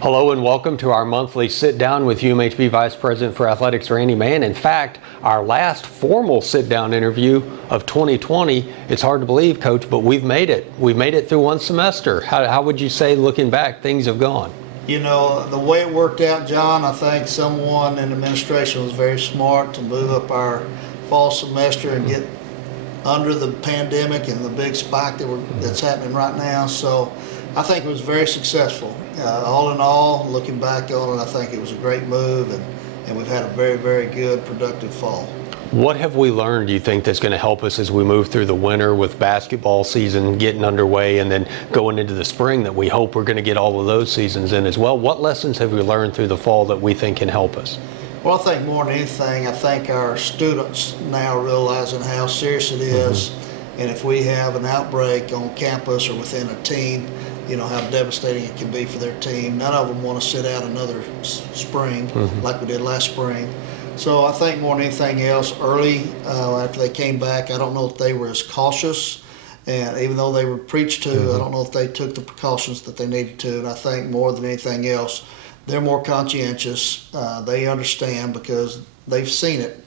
Hello and welcome to our monthly sit-down with UMHB Vice President for Athletics, Randy Mann. In fact, our last formal sit-down interview of 2020. It's hard to believe, Coach, but we've made it. We've made it through one semester. How would you say, looking back, things have gone? You know, the way it worked out, John, I think someone in administration was very smart to move up our fall semester and get under the pandemic and the big spike that's happening right now. So I think it was very successful. All in all, looking back on it, I think it was a great move, and we've had a very, very good, productive fall. What have we learned, do you think, that's going to help us as we move through the winter with basketball season getting underway and then going into the spring that we hope we're going to get all of those seasons in as well? What lessons have we learned through the fall that we think can help us? Well, I think more than anything, I think our students now realizing how serious it is, and if we have an outbreak on campus or within a team, you know, how devastating it can be for their team. None of them want to sit out another spring like we did last spring. So I think more than anything else, early after they came back, I don't know if they were as cautious, and even though they were preached to, I don't know if they took the precautions that they needed to. And I think more than anything else, they're more conscientious. They understand because they've seen it.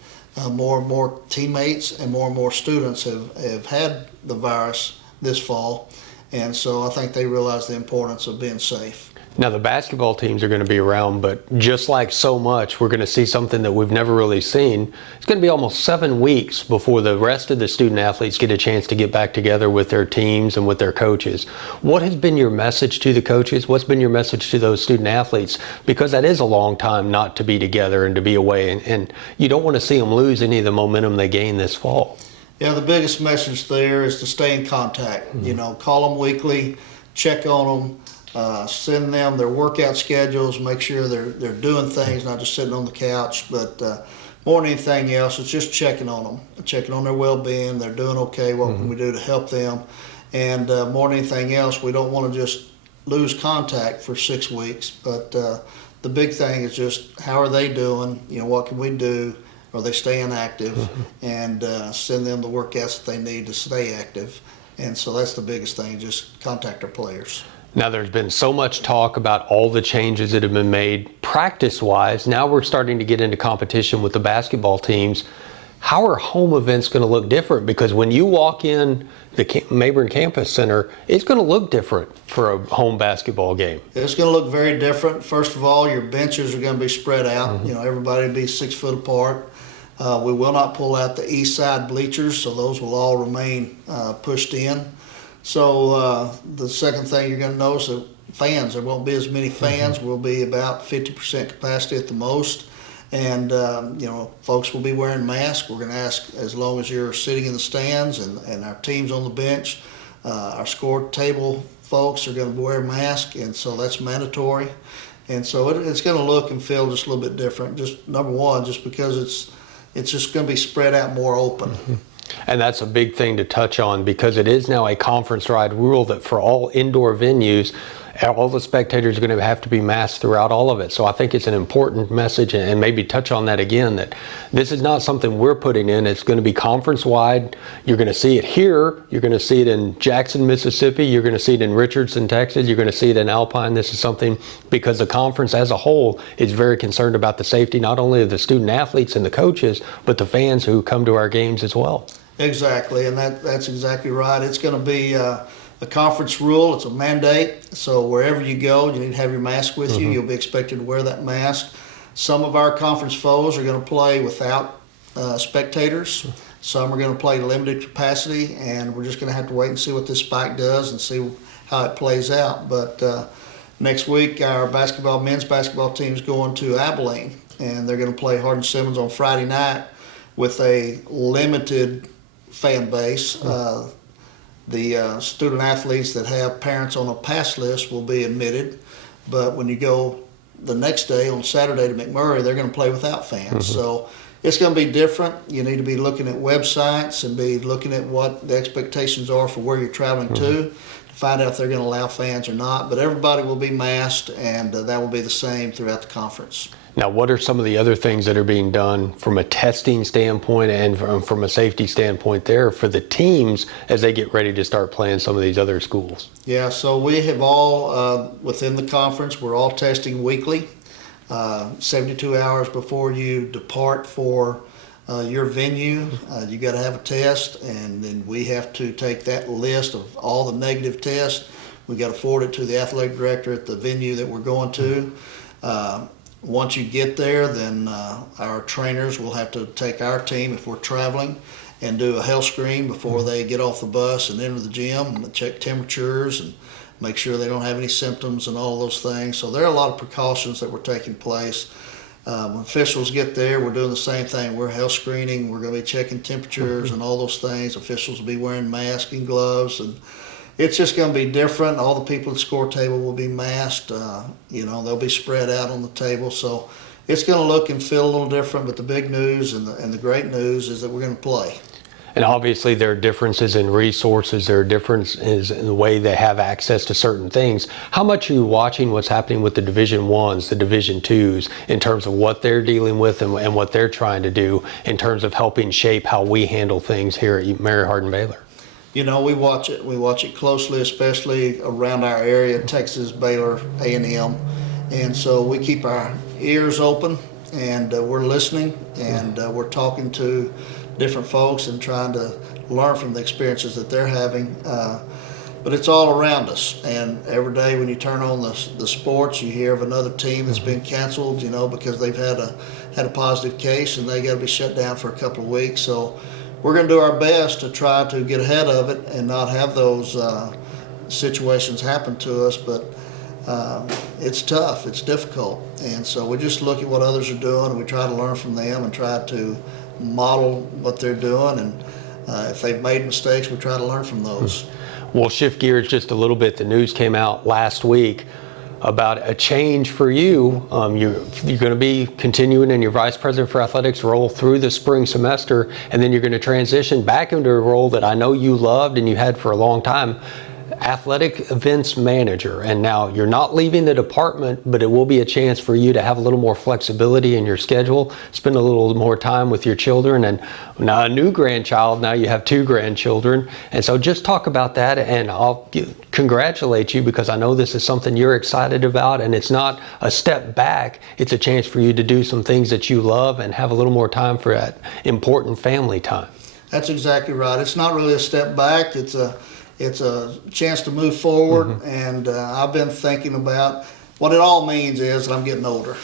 More and more teammates and more students have had the virus this fall. And so I think they realize the importance of being safe. Now, the basketball teams are going to be around, but just like so much, we're going to see something that we've never really seen. It's going to be almost 7 weeks before the rest of the student athletes get a chance to get back together with their teams and with their coaches. What has been your message to the coaches? What's been your message to those student athletes? Because that is a long time not to be together and to be away, and you don't want to see them lose any of the momentum they gained this fall. Yeah, the biggest message there is to stay in contact. You know, call them weekly, check on them, send them their workout schedules, make sure they're doing things, not just sitting on the couch. But more than anything else, it's just checking on them, checking on their well-being. They're doing okay. What can we do to help them? And more than anything else, we don't want to just lose contact for 6 weeks. But the big thing is just how are they doing? You know, what can we do? Are they staying active? And send them the workouts that they need to stay active. And so that's the biggest thing, just contact our players. Now, there's been so much talk about all the changes that have been made practice-wise. Now we're starting to get into competition with the basketball teams. How are home events going to look different? Because when you walk in the Mabern Campus Center, it's going to look different for a home basketball game. It's going to look very different. First of all, your benches are going to be spread out. You know, everybody will be 6 foot apart. We will not pull out the east side bleachers, so those will all remain pushed in. So the second thing you're going to notice is fans. There won't be as many fans. We'll be about 50% capacity at the most. And, you know, folks will be wearing masks. We're going to ask as long as you're sitting in the stands and our team's on the bench. Our score table folks are going to wear masks, and so that's mandatory. And so it's going to look and feel just a little bit different. Just number one, just because it's just going to be spread out more open. And that's a big thing to touch on because it is now a conference-wide rule that for all indoor venues, all the spectators are going to have to be masked throughout all of it. So I think it's an important message, and maybe touch on that again, that this is not something we're putting in. It's going to be conference-wide. You're going to see it here. You're going to see it in Jackson, Mississippi. You're going to see it in Richardson, Texas. You're going to see it in Alpine. This is something because the conference as a whole is very concerned about the safety, not only of the student athletes and the coaches, but the fans who come to our games as well. Exactly, and that's exactly right. It's going to be a conference rule. It's a mandate. So wherever you go, you need to have your mask with you. You'll be expected to wear that mask. Some of our conference foes are going to play without spectators. Some are going to play limited capacity, and we're just going to have to wait and see what this spike does and see how it plays out. But next week, our men's basketball team is going to Abilene, and they're going to play Hardin-Simmons on Friday night with a limited fan base. The student athletes that have parents on a pass list will be admitted, but when you go the next day on Saturday to McMurray, they're going to play without fans. So it's going to be different. You need to be looking at websites and be looking at what the expectations are for where you're traveling to find out if they're going to allow fans or not. But everybody will be masked, and that will be the same throughout the conference. Now, what are some of the other things that are being done from a testing standpoint and from a safety standpoint there for the teams as they get ready to start playing some of these other schools? Yeah, so we have all, within the conference, we're all testing weekly, 72 hours before you depart for your venue. You got to have a test, and then we have to take that list of all the negative tests. We got to forward it to the athletic director at the venue that we're going to. Once you get there, then our trainers will have to take our team, if we're traveling, and do a health screen before they get off the bus and enter the gym, and check temperatures and make sure they don't have any symptoms and all those things. So there are a lot of precautions that were taking place. When officials get there, we're doing the same thing. We're health screening. We're going to be checking temperatures and all those things. Officials will be wearing masks and gloves, and it's just going to be different. All the people at the score table will be masked. They'll be spread out on the table. So it's going to look and feel a little different. But the big news and the great news is that we're going to play. And obviously there are differences in resources, there are differences in the way they have access to certain things. How much are you watching what's happening with the Division I's, the Division II's, in terms of what they're dealing with and what they're trying to do in terms of helping shape how we handle things here at Mary Hardin Baylor? We watch it. We watch it closely, especially around our area, Texas, Baylor, A&M. And so we keep our ears open, and we're listening, and we're talking to different folks and trying to learn from the experiences that they're having. But it's all around us, and every day when you turn on the sports, you hear of another team that's been canceled, because they've had a positive case and they got to be shut down for a couple of weeks. So we're going to do our best to try to get ahead of it and not have those situations happen to us. But it's tough, it's difficult, and so we just look at what others are doing and we try to learn from them and try to model what they're doing, and if they've made mistakes, we try to learn from those. We'll shift gears just a little bit. The news came out last week about a change for you. You're going to be continuing in your Vice President for Athletics role through the spring semester, and then you're going to transition back into a role that I know you loved and you had for a long time, Athletic Events Manager. And now you're not leaving the department, but it will be a chance for you to have a little more flexibility in your schedule, spend a little more time with your children, and now a new grandchild, now you have 2 grandchildren. And so just talk about that, and I'll congratulate you, because I know this is something you're excited about, and it's not a step back, it's a chance for you to do some things that you love and have a little more time for that important family time. That's exactly right. It's not really a step back, it's a chance to move forward, and I've been thinking about what it all means is that I'm getting older.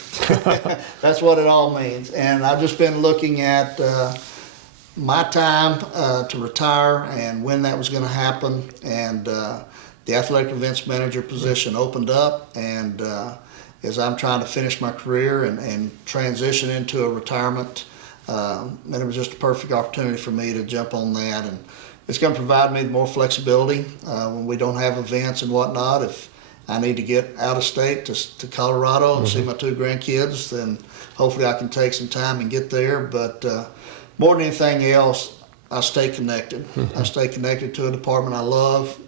That's what it all means. And I've just been looking at my time to retire and when that was going to happen. And the Athletic Events Manager position opened up, and as I'm trying to finish my career and transition into a retirement, and it was just a perfect opportunity for me to jump on that. And it's going to provide me more flexibility when we don't have events and whatnot. If I need to get out of state to Colorado and see my 2 grandkids, then hopefully I can take some time and get there. But more than anything else, I stay connected. I stay connected to a department I love,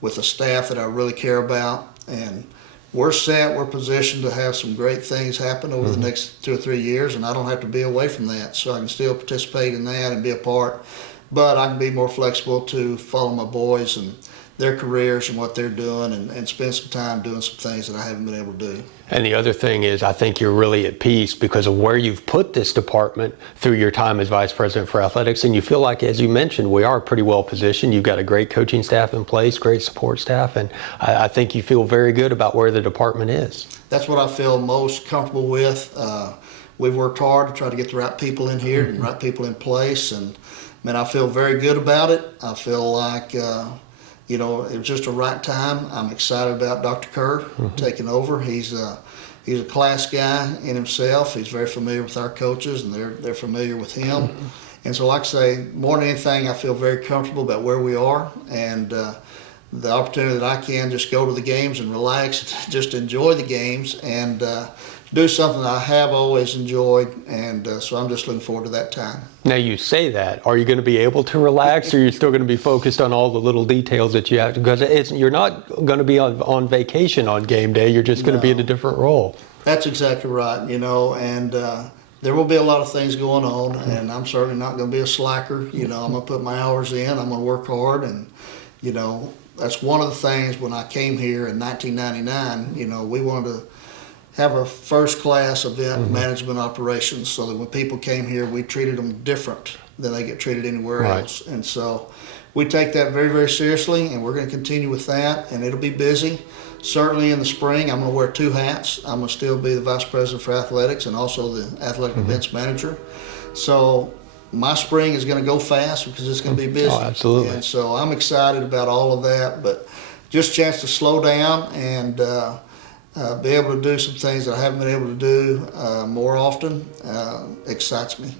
with a staff that I really care about. And we're set, we're positioned to have some great things happen over the next 2 or 3 years, and I don't have to be away from that. So I can still participate in that and be a part. But I can be more flexible to follow my boys and their careers and what they're doing, and spend some time doing some things that I haven't been able to do. And the other thing is, I think you're really at peace because of where you've put this department through your time as Vice President for Athletics. And you feel like, as you mentioned, we are pretty well positioned. You've got a great coaching staff in place, great support staff, and I think you feel very good about where the department is. That's what I feel most comfortable with. We've worked hard to try to get the right people in here and the right people in place, and I feel very good about it. I feel like it was just a right time. I'm excited about Dr. Kerr taking over. He's a class guy in himself. He's very familiar with our coaches, and they're familiar with him. And so, like I say, more than anything, I feel very comfortable about where we are, and the opportunity that I can just go to the games and relax, just enjoy the games, and do something that I have always enjoyed, and so I'm just looking forward to that time. Now you say that, are you going to be able to relax, or you're still going to be focused on all the little details that you have to, because you're not going to be on vacation on game day, you're just going to be in a different role. That's exactly right, and there will be a lot of things going on, and I'm certainly not going to be a slacker. I'm going to put my hours in, I'm going to work hard, and, that's one of the things when I came here in 1999, we wanted to have a first-class event management operations so that when people came here, we treated them different than they get treated anywhere else. And so we take that very, very seriously, and we're going to continue with that, and it'll be busy. Certainly in the spring, I'm going to wear two hats. I'm going to still be the Vice President for Athletics and also the Athletic Events Manager. So my spring is going to go fast because it's going to be busy. Oh, absolutely. And so I'm excited about all of that, but just a chance to slow down and be able to do some things that I haven't been able to do more often excites me.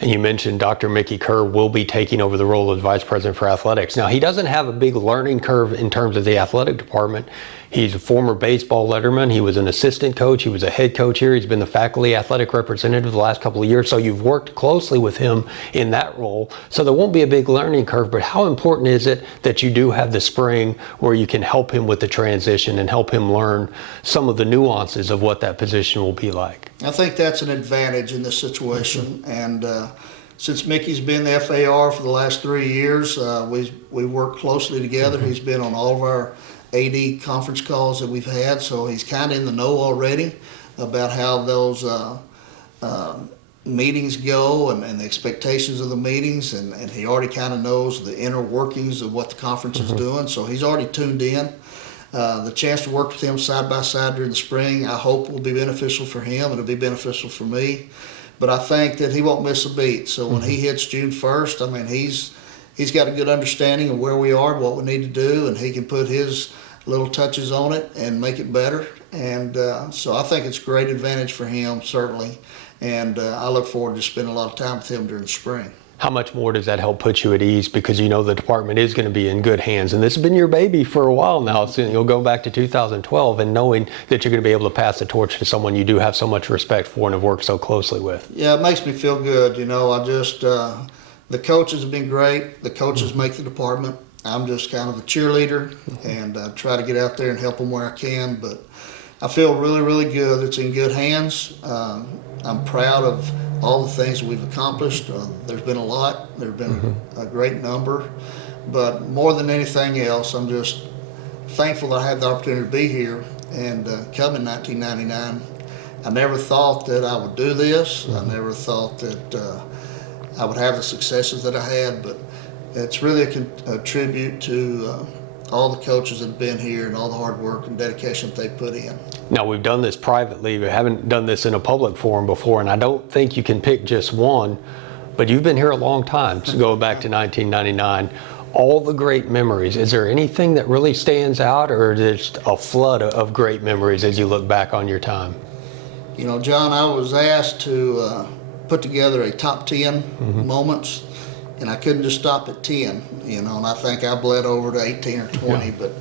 And you mentioned Dr. Mickey Kerr will be taking over the role of Vice President for Athletics. Now, he doesn't have a big learning curve in terms of the athletic department. He's a former baseball letterman. He was an assistant coach. He was a head coach here. He's been the faculty athletic representative the last couple of years. So you've worked closely with him in that role. So there won't be a big learning curve. But how important is it that you do have the spring where you can help him with the transition and help him learn some of the nuances of what that position will be like? I think that's an advantage in this situation. And since Mickey's been the FAR for the last 3 years, we work closely together. He's been on all of our AD conference calls that we've had, so he's kind of in the know already about how those meetings go and the expectations of the meetings, and he already kind of knows the inner workings of what the conference is doing, so he's already tuned in. The chance to work with him side by side during the spring, I hope will be beneficial for him. It'll be beneficial for me. But I think that he won't miss a beat. So when he hits June 1st, I mean, he's got a good understanding of where we are, what we need to do, and he can put his little touches on it and make it better. And so I think it's a great advantage for him, certainly. And I look forward to spending a lot of time with him during the spring. How much more does that help put you at ease, because you know the department is going to be in good hands, and this has been your baby for a while now. So you'll go back to 2012, and knowing that you're going to be able to pass the torch to someone you do have so much respect for and have worked so closely with. Yeah, it makes me feel good. I just the coaches have been great. The coaches make the department. I'm just kind of a cheerleader and try to get out there and help them where I can. But I feel really, really good. It's in good hands. I'm proud of all the things we've accomplished. There's been a lot. There's been a great number. But more than anything else, I'm just thankful that I had the opportunity to be here and come in 1999. I never thought that I would do this. I never thought that I would have the successes that I had. But it's really a tribute to all the coaches that have been here and all the hard work and dedication that they put in. Now, we've done this privately. We haven't done this in a public forum before, and I don't think you can pick just one, but you've been here a long time, so going back to 1999. All the great memories. Is there anything that really stands out, or is it just a flood of great memories as you look back on your time? John, I was asked to put together a top 10 moments, and I couldn't just stop at 10, and I think I bled over to 18 or 20, but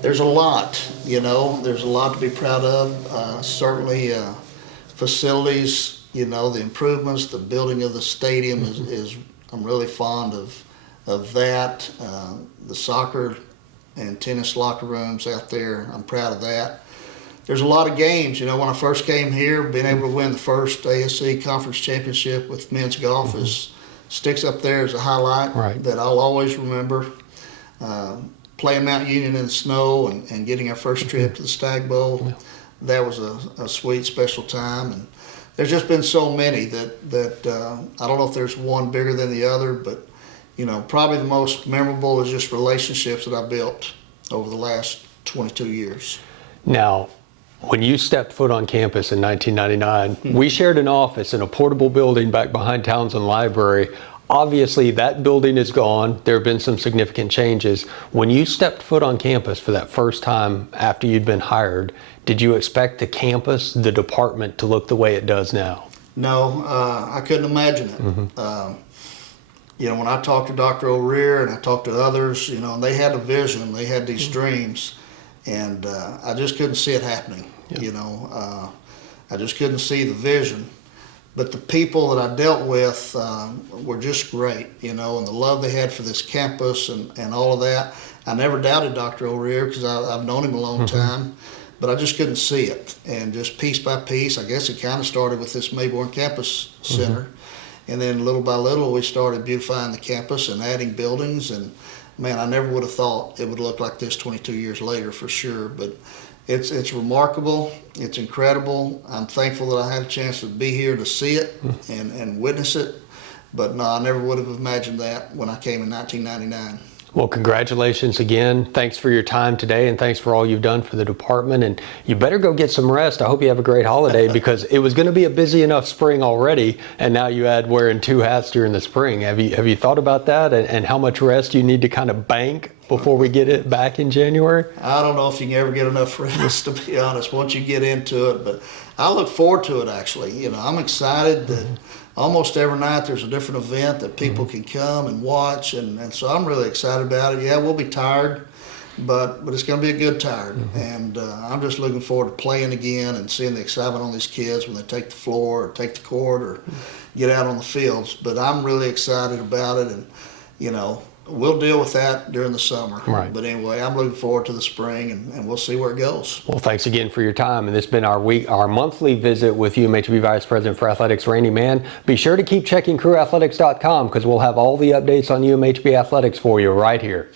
there's a lot, there's a lot to be proud of. Certainly facilities, the improvements, the building of the stadium is I'm really fond of that. The soccer and tennis locker rooms out there, I'm proud of that. There's a lot of games, when I first came here, being able to win the first ASC conference championship with men's golf sticks up there as a highlight that I'll always remember. Playing Mount Union in the snow and getting our first trip to the Stag Bowl, that was a sweet, special time. And there's just been so many that I don't know if there's one bigger than the other, but probably the most memorable is just relationships that I built over the last 22 years. Now, when you stepped foot on campus in 1999, we shared an office in a portable building back behind Townsend Library. Obviously, that building is gone. There have been some significant changes. When you stepped foot on campus for that first time after you'd been hired, did you expect the campus, the department, to look the way it does now? No, I couldn't imagine it. When I talked to Dr. O'Rear and I talked to others, they had a vision, they had these dreams, and I just couldn't see it happening. I just couldn't see the vision. But the people that I dealt with were just great, and the love they had for this campus and all of that. I never doubted Dr. O'Rear because I've known him a long time. but I just couldn't see it. And just piece by piece, I guess it kind of started with this Mayborn Campus Center. And then little by little, we started beautifying the campus and adding buildings. And man, I never would have thought it would look like this 22 years later for sure. But it's remarkable. It's incredible. I'm thankful that I had a chance to be here to see it and witness it. But no, I never would have imagined that when I came in 1999. Well, congratulations again. Thanks for your time today, and thanks for all you've done for the department. And you better go get some rest. I hope you have a great holiday because it was going to be a busy enough spring already, and now you add wearing 2 hats during the spring. Have you thought about that and how much rest you need to kind of bank before we get it back in January? I don't know if you can ever get enough rest, to be honest, once you get into it. But I look forward to it, actually. You know, I'm excited that almost every night there's a different event that people can come and watch. And so I'm really excited about it. Yeah, we'll be tired, but it's going to be a good tired. And I'm just looking forward to playing again and seeing the excitement on these kids when they take the floor or take the court or get out on the fields. But I'm really excited about it. And, you know, we'll deal with that during the summer. Right. But anyway, I'm looking forward to the spring, and we'll see where it goes. Well, thanks again for your time. And this has been our monthly visit with UMHB Vice President for Athletics, Randy Mann. Be sure to keep checking crew athletics.com because we'll have all the updates on UMHB athletics for you right here.